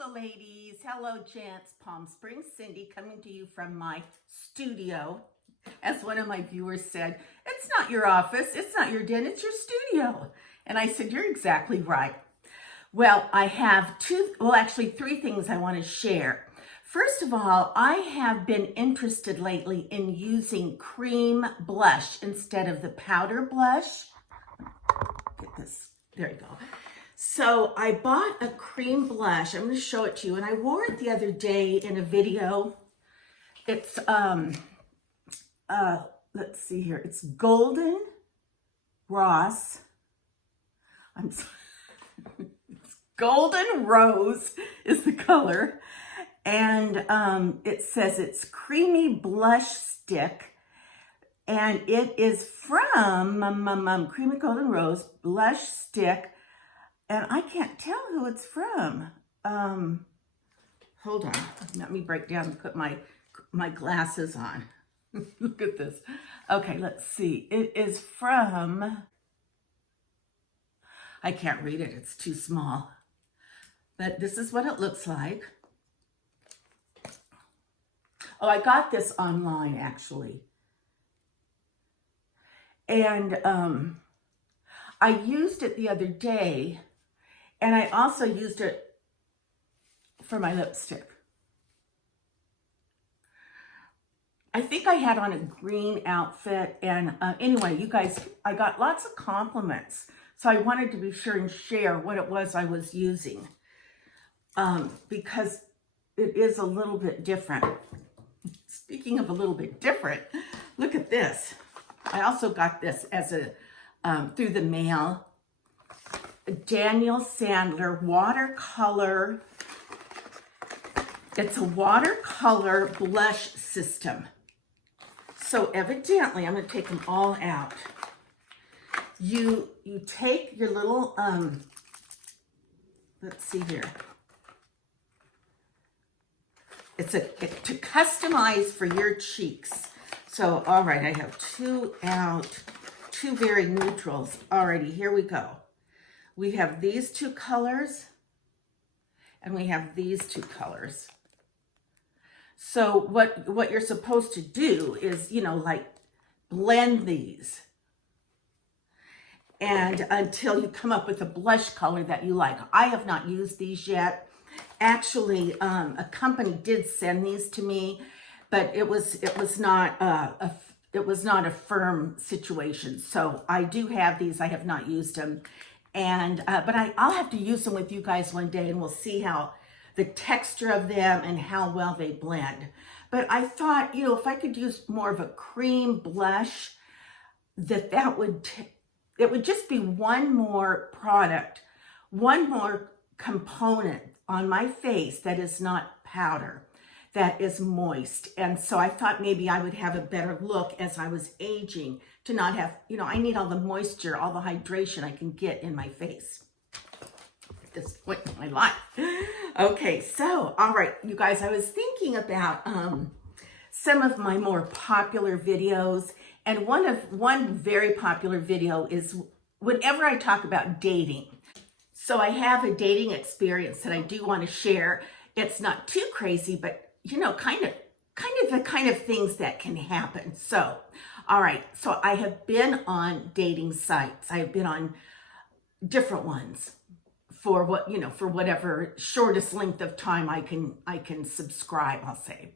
Hello ladies, hello gents, Palm Springs Cindy coming to you from my studio. As one of my viewers said, it's not your office, it's not your den, it's your studio. And I said, you're exactly right. Well, I have three things I want to share. First of all, I have been interested lately in using cream blush instead of the powder blush. Get this, there you go. So I bought a cream blush. I'm going to show it to you. And I wore it the other day in a video. It's, let's see here. It's Golden Ross. It's Golden Rose is the color. And it says it's creamy blush stick. And it is from Creamy Golden Rose blush stick. And I can't tell who it's from. Hold on, let me break down and put my glasses on. Look at this. Okay, let's see. It is from, I can't read it, it's too small. But this is what it looks like. Oh, I got this online actually. And I used it the other day. And I also used it for my lipstick. I think I had on a green outfit. And anyway, you guys, I got lots of compliments. So I wanted to be sure and share what it was I was using. Because it is a little bit different. Speaking of a little bit different, look at this. I also got this as a through the mail. Daniel Sandler watercolor. It's a watercolor blush system. So evidently, I'm going to take them all out. You take your little, let's see here. It's to customize for your cheeks. So, all right, I have two out, two very neutrals. Alrighty, here we go. We have these two colors, and we have these two colors. So what you're supposed to do is, like blend these. And until you come up with a blush color that you like. I have not used these yet. Actually, a company did send these to me, but it was not a firm situation. So I do have these. I have not used them. And, but I'll have to use them with you guys one day, and we'll see how the texture of them and how well they blend. But I thought, if I could use more of a cream blush, it would just be one more product, one more component on my face that is not powder, that is moist. And so I thought maybe I would have a better look as I was aging, to not have, I need all the moisture, all the hydration I can get in my face at this point in my life. Okay, so, all right, you guys, I was thinking about some of my more popular videos, and one very popular video is whenever I talk about dating. So I have a dating experience that I do want to share. It's not too crazy, but kind of the kind of things that can happen. So, all right. So I have been on dating sites. I have been on different ones for for whatever shortest length of time I can subscribe, I'll say.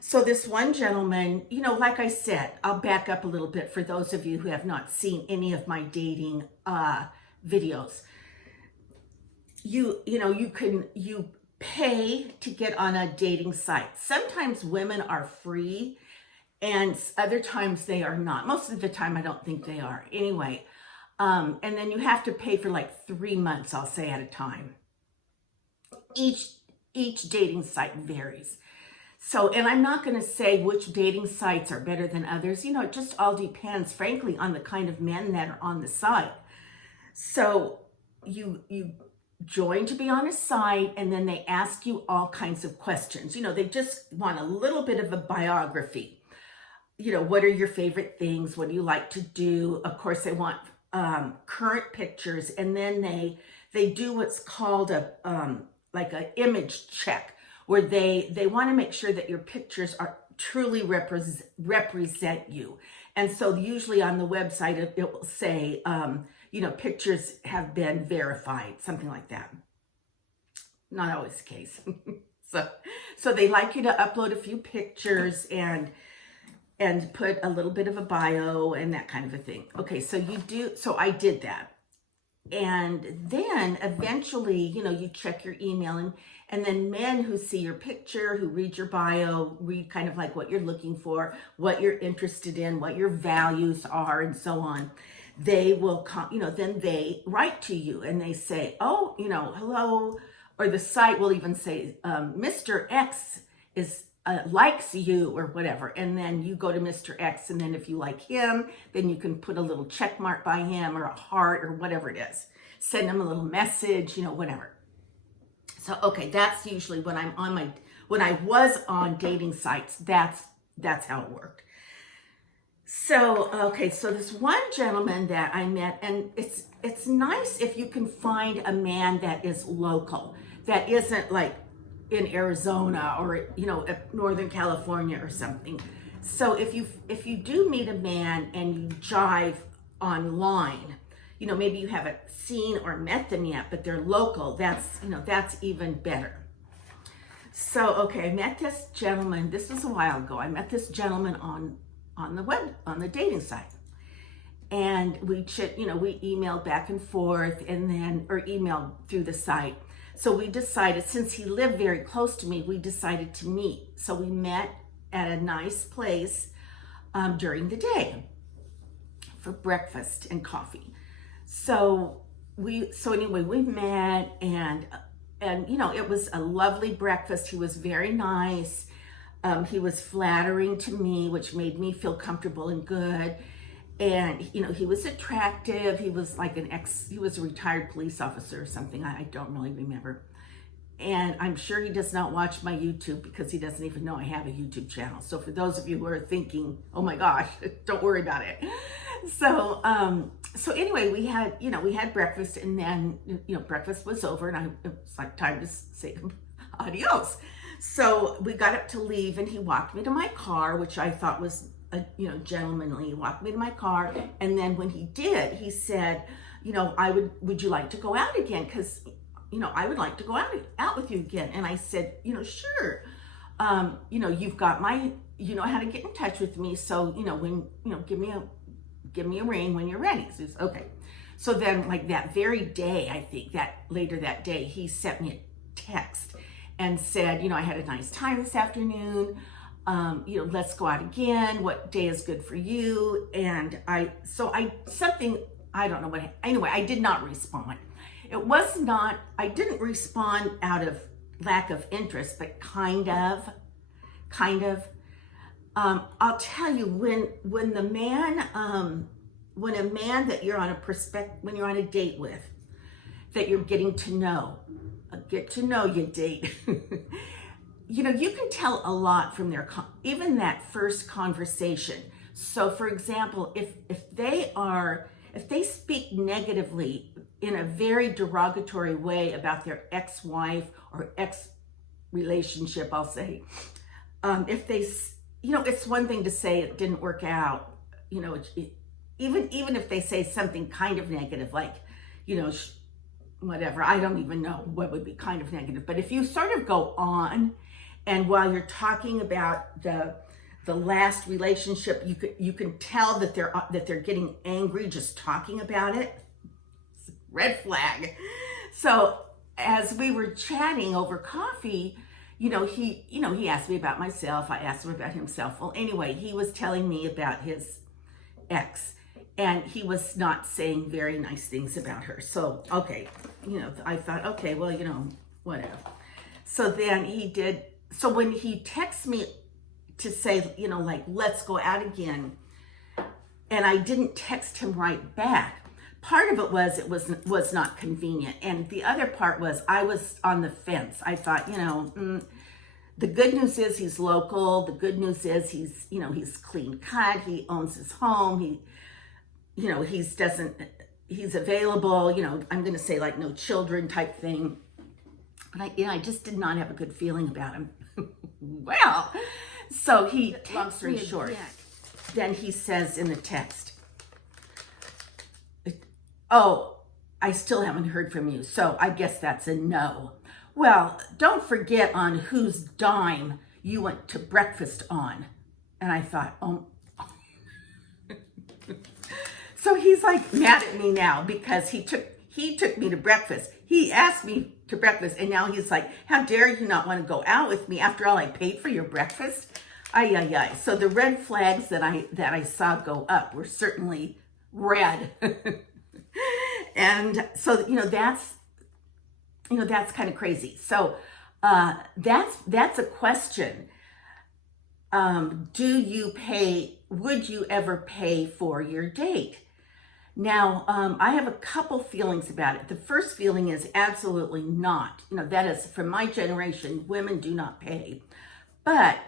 So this one gentleman, like I said, I'll back up a little bit for those of you who have not seen any of my dating videos. You pay to get on a dating site. Sometimes women are free, and other times they are not. Most of the time, I don't think they are. Anyway, and then you have to pay for like 3 months, I'll say, at a time. Each dating site varies. So, and I'm not going to say which dating sites are better than others. It just all depends, frankly, on the kind of men that are on the site. So you join to be on a site, and then they ask you all kinds of questions. They just want a little bit of a biography. What are your favorite things? What do you like to do? Of course, they want current pictures, and then they do what's called a like a image check where they want to make sure that your pictures are truly represent you. And so usually on the website, it will say, pictures have been verified, something like that. Not always the case. So they like you to upload a few pictures and put a little bit of a bio and that kind of a thing. Okay, so I did that. And then eventually, you check your email, and then men who see your picture, who read your bio, read kind of like what you're looking for, what you're interested in, what your values are, and so on. They will come, then they write to you and they say, oh, hello, or the site will even say, Mr. X is likes you or whatever. And then you go to Mr. X, and then if you like him, then you can put a little check mark by him or a heart or whatever it is. Send him a little message, whatever. So, okay, that's usually when I was on dating sites, that's how it worked. So, okay, so this one gentleman that I met, and it's nice if you can find a man that is local, that isn't like in Arizona or, Northern California or something. So if you do meet a man and you jive online, maybe you haven't seen or met them yet, but they're local, that's even better. So, okay, I met this gentleman, this was a while ago. I met this gentleman on the dating site. And we emailed back and forth or emailed through the site. So we decided, since he lived very close to me, we decided to meet. So we met at a nice place during the day for breakfast and coffee. So anyway, we met, and it was a lovely breakfast. He was very nice. He was flattering to me, which made me feel comfortable and good. And, he was attractive. He was like he was a retired police officer or something. I don't really remember. And I'm sure he does not watch my YouTube because he doesn't even know I have a YouTube channel. So for those of you who are thinking, oh my gosh, don't worry about it. So anyway, we had breakfast, and then, breakfast was over, and it was like time to say adios. So we got up to leave, and he walked me to my car, which I thought was gentlemanly. He walked me to my car, and then when he did, he said, would you like to go out again? Because, I would like to go out with you again. And I said, sure. You've got you know how to get in touch with me. So, when, give me a ring when you're ready. So he's okay. So then, like that very day, I think that later that day, he sent me a text and said, I had a nice time this afternoon. Let's go out again. What day is good for you? And I don't know what, anyway, I did not respond. I didn't respond out of lack of interest, but kind of. I'll tell you, when a man that you're when you're on a date with, that you're getting to know, get to know you date, you can tell a lot from even that first conversation. So for example, if they speak negatively in a very derogatory way about their ex-wife or ex-relationship, I'll say, if they, it's one thing to say it didn't work out, even if they say something kind of negative, like, whatever, I don't even know what would be kind of negative. But if you sort of go on, and while you're talking about the last relationship, you can tell that they're getting angry just talking about it. Red flag. So as we were chatting over coffee, he asked me about myself. I asked him about himself. Well, anyway, he was telling me about his ex, and he was not saying very nice things about her. So, okay, I thought, okay, well, whatever. So then he did. So when he texts me to say, like, let's go out again, and I didn't text him right back, part of it was not convenient. And the other part was I was on the fence. I thought, the good news is he's local. The good news is he's clean cut. He owns his home. He's available, I'm going to say like no children type thing. But I just did not have a good feeling about him. Well, so he, long story short, then he says in the text, oh, I still haven't heard from you, so I guess that's a no. Well, don't forget on whose dime you went to breakfast on. And I thought, oh. So he's like mad at me now because he took me to breakfast. He asked me to breakfast, and now he's like, how dare you not want to go out with me after all I paid for your breakfast? Ay, ay, ay. So the red flags that I saw go up were certainly red. And so, that's kind of crazy. So that's a question. Do you pay, would you ever pay for your date? Now, I have a couple feelings about it. The first feeling is absolutely not. That is, from my generation, women do not pay. But,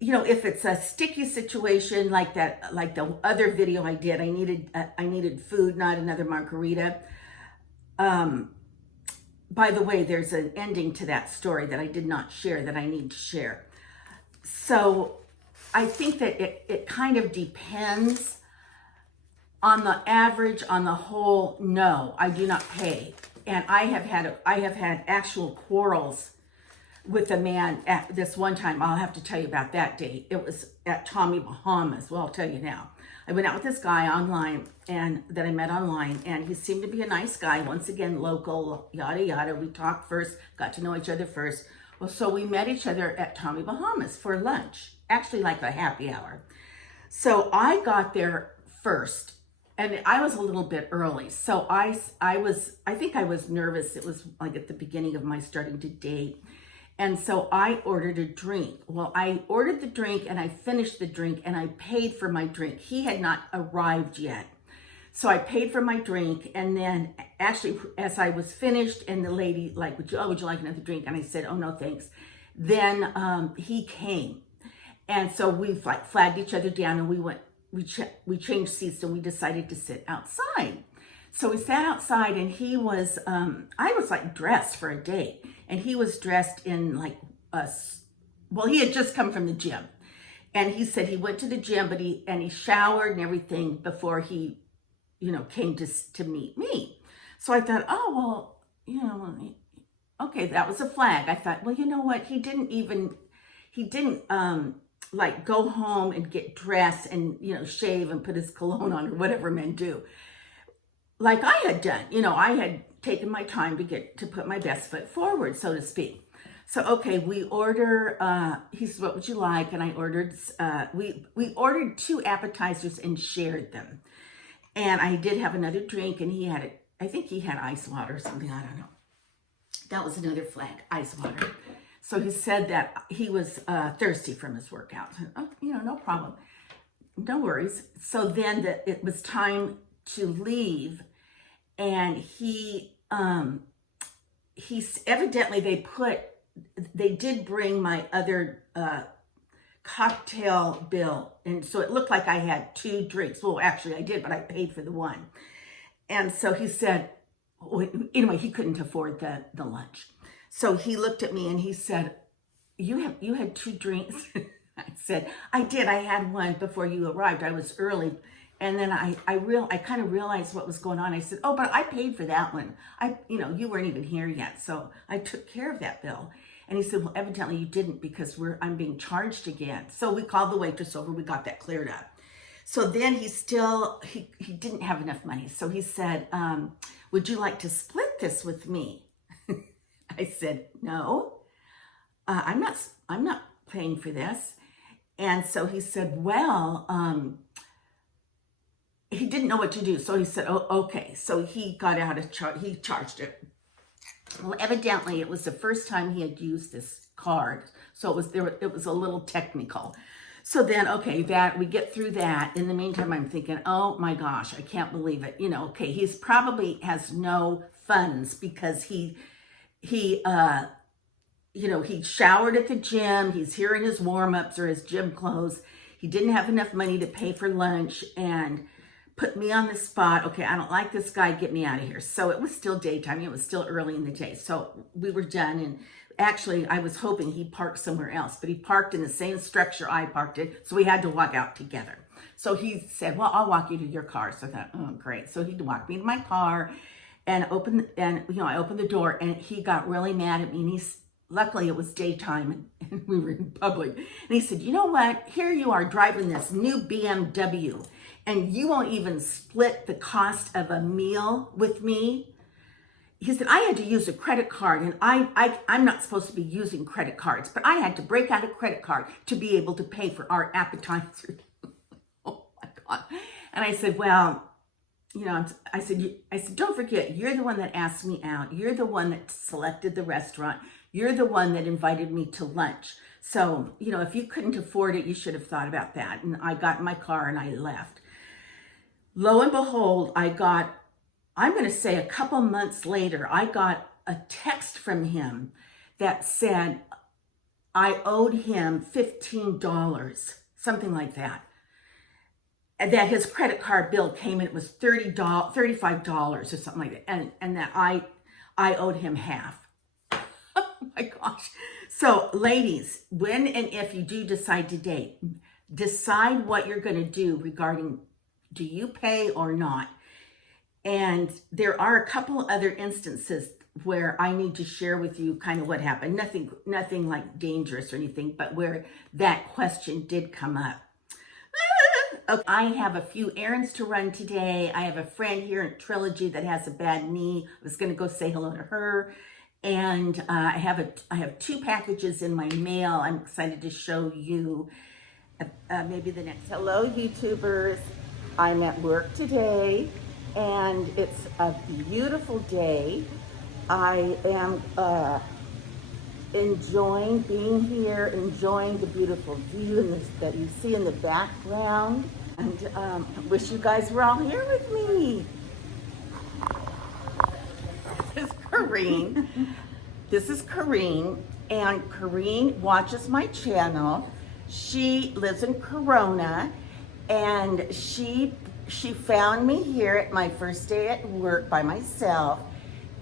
if it's a sticky situation like that, like the other video I did, I needed food, not another margarita. By the way, there's an ending to that story that I did not share that I need to share. So I think that it kind of depends. On the average, on the whole, no, I do not pay. And I have had actual quarrels with a man at this one time. I'll have to tell you about that date. It was at Tommy Bahamas. Well, I'll tell you now. I went out with this guy online that I met online, and he seemed to be a nice guy. Once again, local, yada, yada. We talked first, got to know each other first. Well, so we met each other at Tommy Bahamas for lunch, actually like a happy hour. So I got there first. And I was a little bit early. So I think I was nervous. It was like at the beginning of my starting to date. And so I ordered a drink. Well, I ordered the drink and I finished the drink and I paid for my drink. He had not arrived yet. So I paid for my drink. And then actually, as I was finished and the lady like, would you like another drink? And I said, oh, no, thanks. Then he came. And so we flagged each other down and we changed seats and we decided to sit outside. So we sat outside and he was, I was like dressed for a date, and he was dressed in like he had just come from the gym. And he said he went to the gym, but he showered and everything before he, came to meet me. So I thought, oh, well, okay, that was a flag. I thought, well, you know what? He didn't like go home and get dressed and, shave and put his cologne on or whatever men do. Like I had done, I had taken my time to put my best foot forward, so to speak. So, okay, we order, he said, what would you like? And I ordered, we ordered 2 appetizers and shared them. And I did have another drink, and I think he had ice water or something, I don't know. That was another flag, ice water. So he said that he was thirsty from his workout. Oh, no problem. No worries. So then it was time to leave, and he evidently they did bring my other cocktail bill, and so it looked like I had 2 drinks. Well, actually I did, but I paid for the one. And so he said, anyway, he couldn't afford the lunch. So he looked at me and he said, you had 2 drinks? I said, I did. I had one before you arrived. I was early. And then I kind of realized what was going on. I said, oh, but I paid for that one. You weren't even here yet. So I took care of that bill. And he said, well, evidently you didn't, because I'm being charged again. So we called the waitress over. We got that cleared up. So then he didn't have enough money. So he said, would you like to split this with me? I said, no, I'm not paying for this. And so he said, well, he didn't know what to do. So he said, oh, okay. So he got out he charged it. Well, evidently it was the first time he had used this card. So it was a little technical. So then, okay, we get through that. In the meantime, I'm thinking, oh my gosh, I can't believe it. Okay, he's probably has no funds because he showered at the gym. He's here in his warm-ups or his gym clothes. He didn't have enough money to pay for lunch, and put me on the spot. Okay, I don't like this guy, get me out of here. So it was still daytime, it was still early in the day. So we were done, and actually I was hoping he'd park somewhere else, but he parked in the same structure I parked in, so we had to walk out together. So he said, well, I'll walk you to your car. So I thought, oh, great. So he walked me to my car and I opened the door, and he got really mad at me, and luckily it was daytime and we were in public. And he said, you know what? Here you are driving this new BMW and you won't even split the cost of a meal with me. He said, I had to use a credit card, and I'm not supposed to be using credit cards, but I had to break out a credit card to be able to pay for our appetizer. Oh my God. And I said, well, I said, don't forget, you're the one that asked me out. You're the one that selected the restaurant. You're the one that invited me to lunch. So, if you couldn't afford it, you should have thought about that. And I got in my car and I left. Lo and behold, I'm going to say a couple months later, I got a text from him that said I owed him $15, something like that. And that his credit card bill came in, it was $35 or something like that. And that I owed him half. Oh my gosh. So ladies, when and if you do decide to date, decide what you're going to do regarding, do you pay or not? And there are a couple other instances where I need to share with you kind of what happened. Nothing like dangerous or anything, but where that question did come up. Okay. I have a few errands to run today. I have a friend here in Trilogy that has a bad knee. I was going to go say hello to her. And I have 2 packages in my mail. I'm excited to show you maybe the next. Hello, YouTubers. I'm at work today, and it's a beautiful day. I am enjoying being here, enjoying the beautiful view that you see in the background, and wish you guys were all here with me. This is Corrine, and Corrine watches my channel. She lives in Corona, and she found me here at my first day at work by myself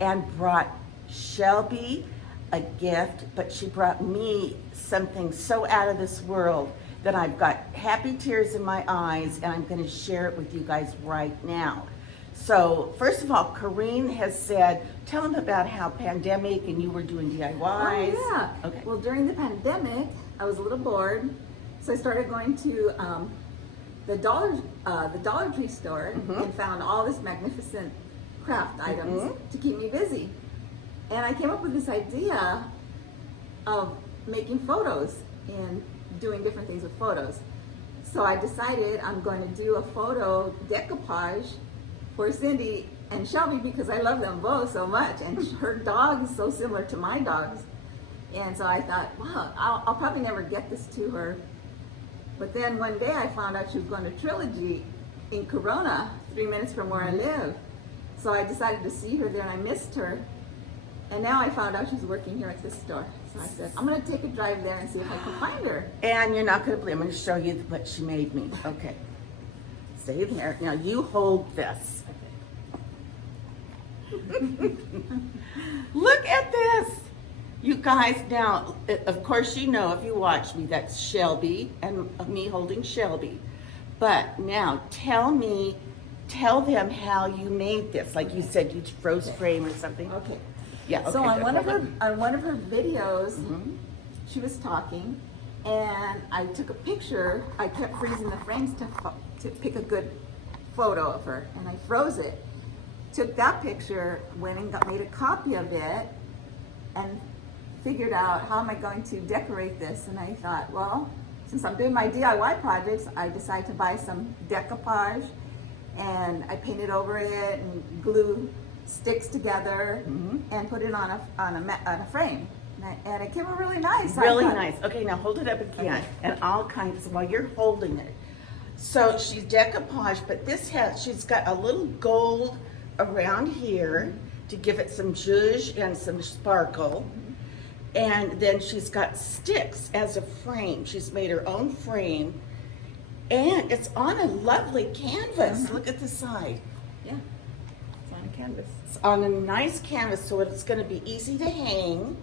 and brought Shelby a gift, but she brought me something so out of this world that I've got happy tears in my eyes, and I'm going to share it with you guys right now. So first of all, Corrine has said, tell them about how pandemic and you were doing DIYs. Oh, yeah. Okay. Well, during the pandemic, I was a little bored, so I started going to the Dollar Tree store and found all this magnificent craft items to keep me busy. And I came up with this idea of making photos and doing different things with photos. So I decided I'm going to do a photo decoupage for Cindy and Shelby because I love them both so much, and her dog is so similar to my dogs. And so I thought, wow, I'll probably never get this to her. But then one day I found out she was going to Trilogy in Corona, 3 minutes from where I live. So I decided to see her there, and I missed her. And now I found out she's working here at this store. So I said, I'm going to take a drive there and see if I can find her. And you're not going to believe, I'm going to show you what she made me. Okay. Stay there. Now you hold this. Look at this. You guys, now, of course you know if you watch me, that's Shelby and me holding Shelby. But now tell them how you made this. Like you said, you froze frame or something. Okay. Yeah. Okay, so on one of her videos, she was talking, and I took a picture. I kept freezing the frames to pick a good photo of her, and I froze it. Took that picture, went and made a copy of it, and figured out how am I going to decorate this. And I thought, well, since I'm doing my DIY projects, I decided to buy some decoupage, and I painted over it and glue sticks together and put it on a frame. And it came out really nice. Really nice. Okay, now hold it up again. Okay. And all kinds, while you're holding it. So she's decoupage, but she's got a little gold around here to give it some zhuzh and some sparkle. And then she's got sticks as a frame. She's made her own frame, And it's on a lovely canvas. Look at the side. Yeah, it's on a canvas. It's on a nice canvas, so it's going to be easy to hang,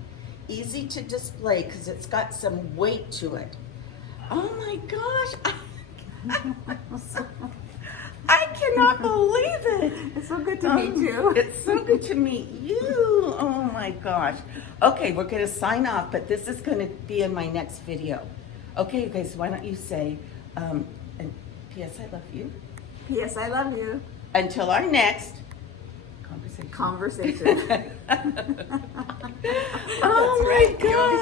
easy to display because it's got some weight to it. Oh my gosh. I cannot believe it. It's so good to meet you. It's so good to meet you. Oh my gosh. Okay, we're going to sign off, but this is going to be in my next video. Okay, you guys, why don't you say, and P.S. I love you. P.S. I love you. Until our next conversation. Conversation. Oh my God.